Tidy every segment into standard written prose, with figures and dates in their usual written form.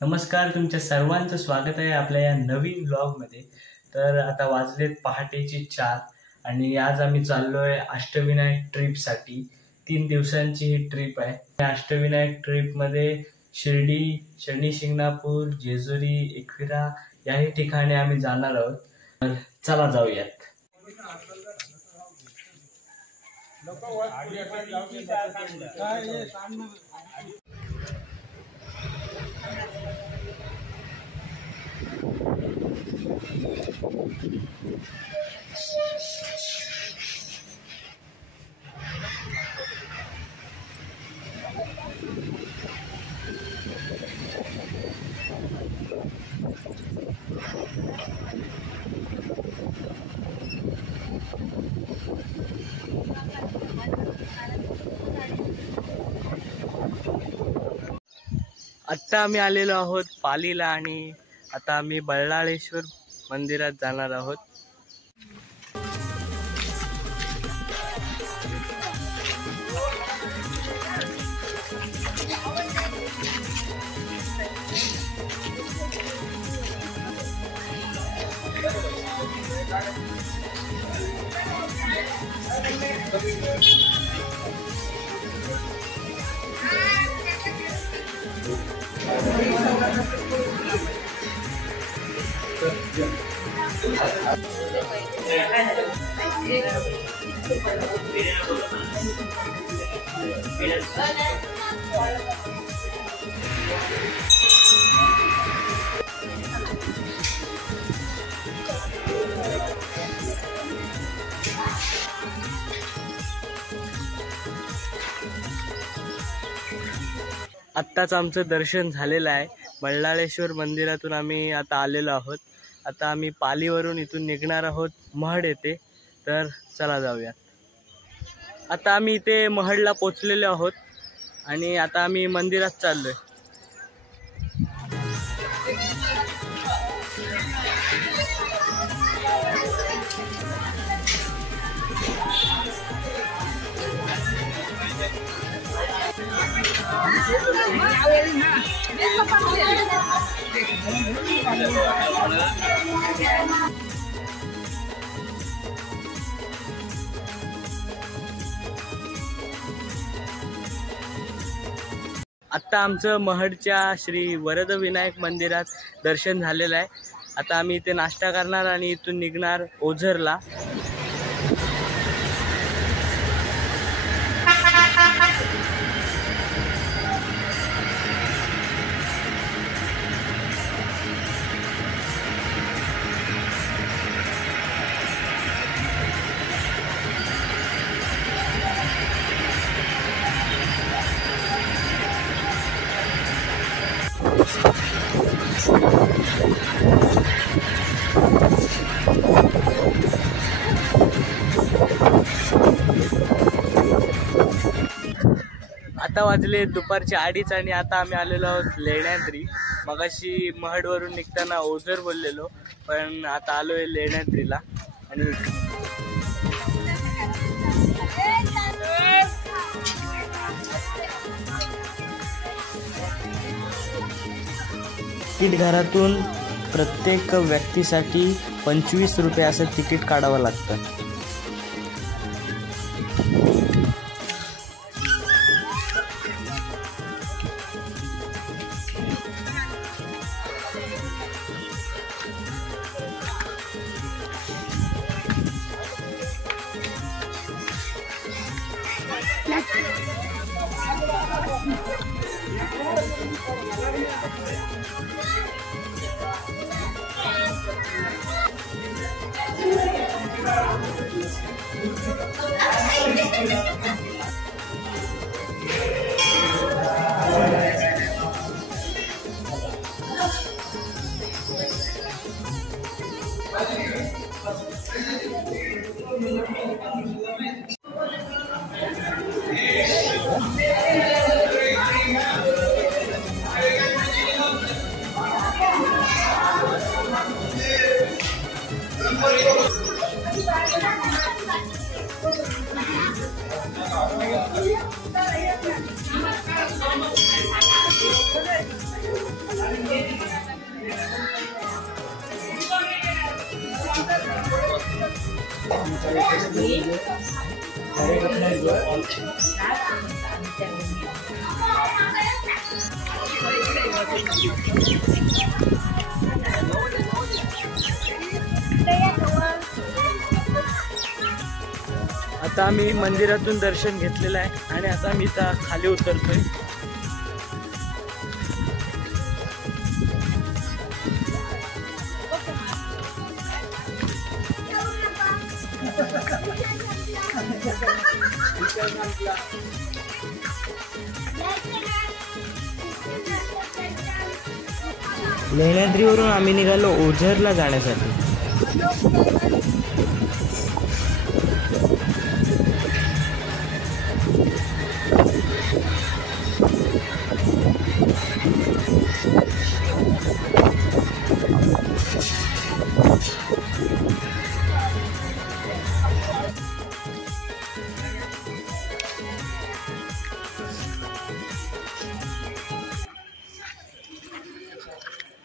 नमस्कार, तुमच्या सर्वांचं स्वागत आहे आपल्या या नवीन व्लॉगमध्ये। तर आता वाजलेत पहाटेची 4 आणि आज आम्ही चाललोय अष्टविनायक ट्रिपसाठी। 3 दिवसांची ही ट्रिप आहे। या अष्टविनायक ट्रिपमध्ये शिर्डी, शनी शिंगणापूर, जेजुरी, एकविरा याही ठिकाणी आम्ही जाणार आहोत। तर चला जाऊयात। आत्ता आम्ही आलेलो आहोत पालीला आणि आता आम्ही बल्लाळेश्वर मंदिरात जाणार आहोत। आत्ताच आमचं दर्शन झालेलं आहे। बल्लाळेश्वर मंदिरातून आम्ही आता आलेलो आहोत। आता आम्ही पालीवरून इथून निघणार आहोत महड येथे। तर चला जाऊयात। आता आम्ही इथे महडला पोचलेलो आहोत आणि आता आम्ही मंदिरात चाललोय। आता आमचं महडच्या श्री वरदविनायक मंदिरात दर्शन झालेलं आहे। आता आम्ही इथे नाश्ता करणार आणि इथून निघणार ओझरला। आता वाजले दुपारचे 2:30 आणि आता आम्ही आलेलो आहोत लेण्याद्री। मगाशी महडवरून निघताना ओझर बोललेलो, पण आता आलोय लेण्याद्रीला। आणि तिकीट घरातून प्रत्येक व्यक्तीसाठी 25 रुपये असं तिकीट काढावं लागतं। आता आम्ही मंदिरातून दर्शन घेतलेलं आहे आणि आता आम्ही इथं खाली उतरतोय. लेण्याद्रीवरून आम्ही निघालो ओझरला जाण्यासाठी.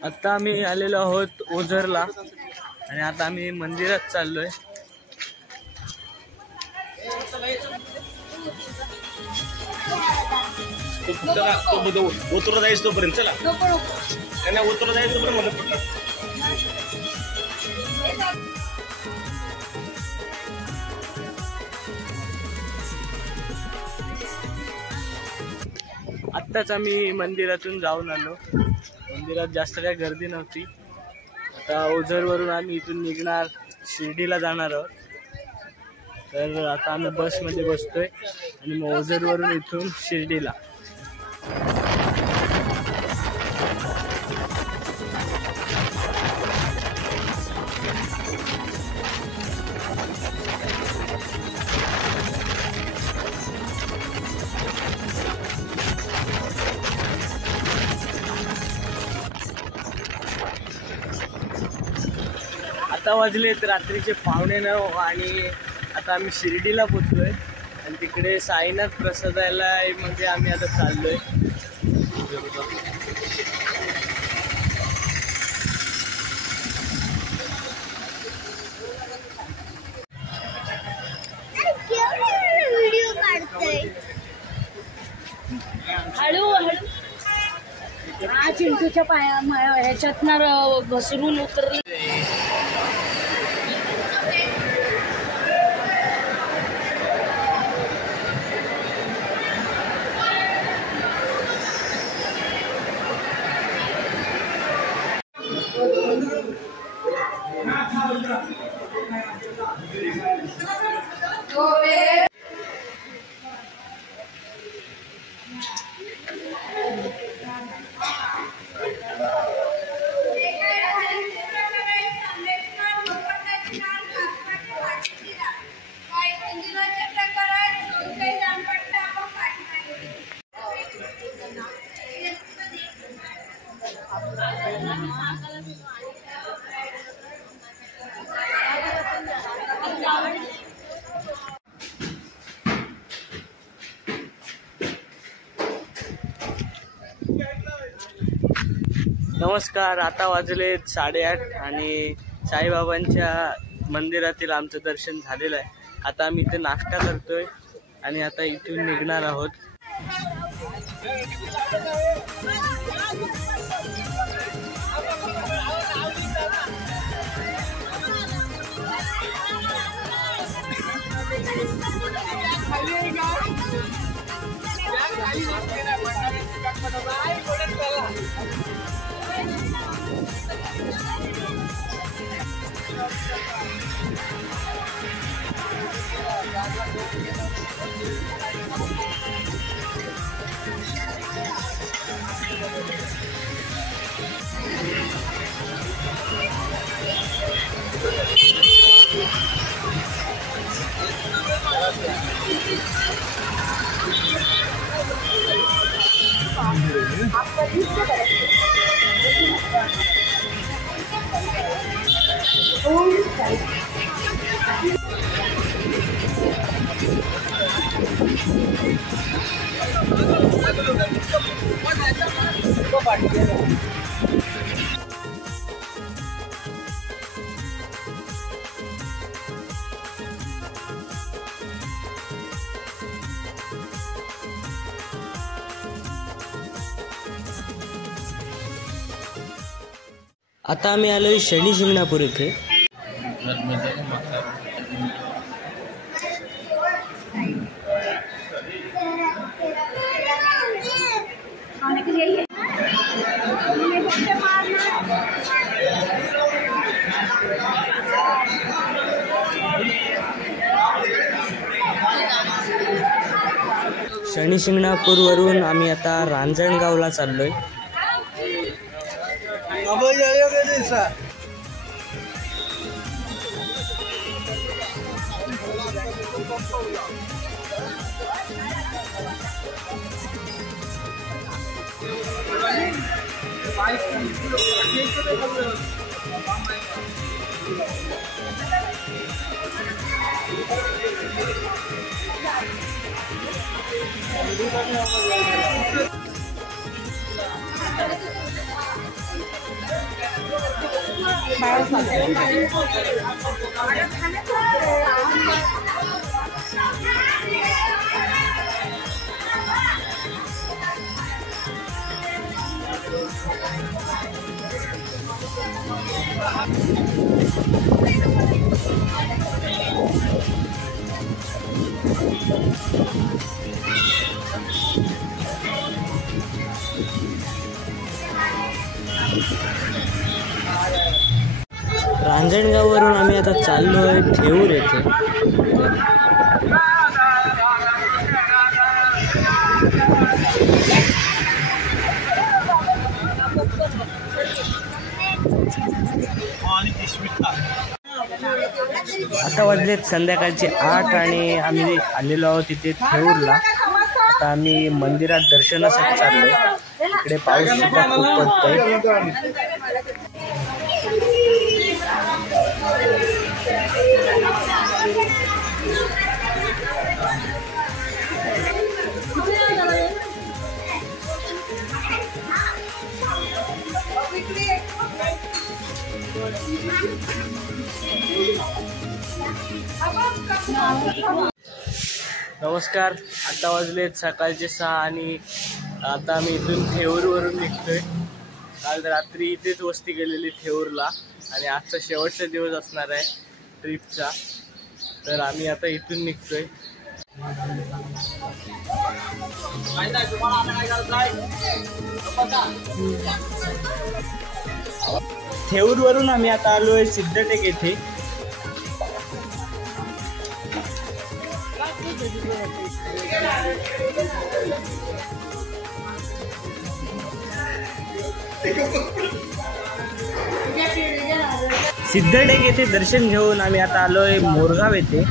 आता आम्ही आलेलो आहोत ओझरला आणि आता आम्ही मंदिरात चाललोय. उतरत जायचं तोपर्यंत चला त्यांना उतरत जायचं तोपर्यंत मला पडलं. आत्ताच आम्ही मंदिरातून जाऊन आलो. मंदिरात जास्त काही गर्दी नव्हती. आता ओझरवरून आम्ही इथून निघणार शिर्डीला जाणार आहोत. तर आता आम्ही बसमध्ये बसतोय आणि मग ओझरवरून इथून शिर्डीला. आता वाजलेत रात्रीचे 9:15 आणि आता आम्ही शिर्डीला पोचलोय आणि तिकडे साईनाथ प्रसादालयमध्ये आम्ही आता चाललोय. हळूहळू हा चिंटूच्या पाया ह्याच्यात ना घसरून उतरली. नमस्कार. आता वाजलेत 8:30 आणि साईबाबांच्या मंदिरातील आमचं दर्शन झालेलं आहे. आता आम्ही इथे नाश्ता करतोय आणि आता इथून निघणार आहोत. आता आम्ही आलोय शनी शिंगणापूर येथे. शनी शिंगणापूरवरून आम्ही आता रांजणगावला चाललोय. रांजणगाववरून आम्ही आता चाललोय थेऊर येथे. आता वाजलेत संध्याकाळचे 8 आणि आम्ही आलेलो आहोत तिथे थेऊरला. आता आम्ही मंदिरात दर्शनासाठी चाललोय. इकडे पाऊस सुद्धा खूप पडतोय. नमस्कार. आता वाजलेत सकाळचे 6 आणि आता आम्ही इथून थेऊरवरून निघतोय. काल रात्री इथेच वस्ती केलेली थेऊरला आणि आजचा शेवटचा दिवस असणार आहे ट्रिपचा. तर आम्ही आता इथून निघतोय. थेऊरवरून आम्ही आता आलोय सिद्धटेक येथे. सिद्धटेक येथे दर्शन घेऊन आम्ही आता आलोय मोरगाव येथे.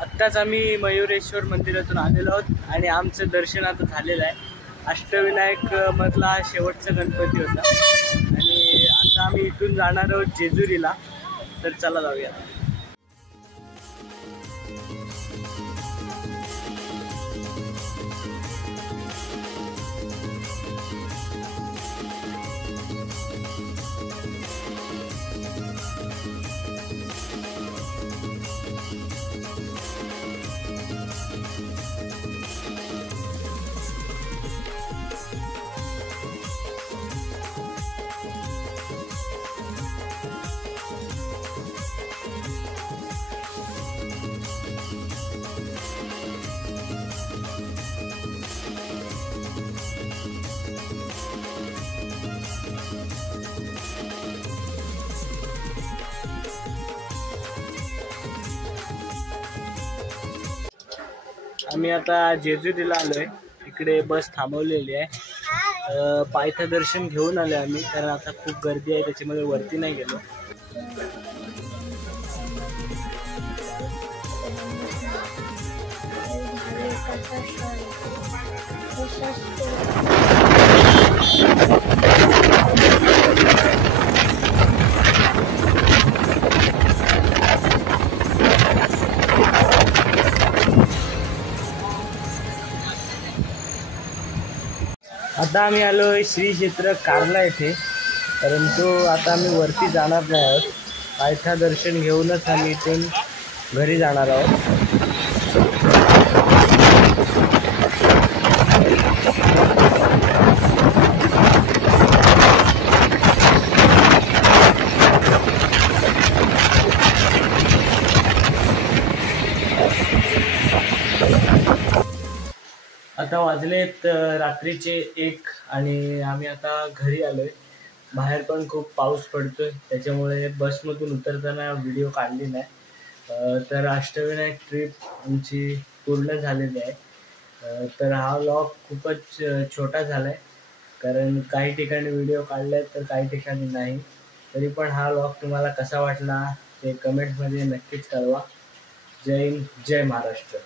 आत्ताच आम्ही मयुरेश्वर मंदिरातून आलेलो आहोत आणि आमचं दर्शन आता झालेलं आहे. अष्टविनायक मधला हा शेवटचा गणपती होता आणि आता आम्ही इथून जाणार आहोत जेजुरीला. तर चला जाऊया. आम्ही आता जेजुरीला आलोय. इकडे बस थांबवलेली आहे. पायथा दर्शन घेऊन आलोय आम्ही, कारण आता खूप गर्दी आहे त्याच्यामुळे वरती नाही गेलो. आता आम्ही आलोय श्री क्षेत्र कार्ला येथे, परंतु आता आम्ही वरती जाणार नाही आहोत. पायथा दर्शन घेऊनच आम्ही इथून घरी जाणार आहोत. आता वाजलेत रात्रीचे 1 आणि आम्ही आता घरी आलोय. बाहेर पण खूप पाऊस पडतोय, त्याच्यामुळे बसमधून उतरताना व्हिडिओ काढली नाही. तर अष्टविनायक ट्रिप आमची पूर्ण झालेली आहे. तर हा व्लॉग खूपच छोटा झाला आहे, कारण काही ठिकाणी व्हिडिओ काढले तर काही ठिकाणी नाही. तरी पण हा व्लॉग तुम्हाला कसा वाटला ते कमेंटमध्ये नक्कीच कळवा. जय हिंद, जय महाराष्ट्र.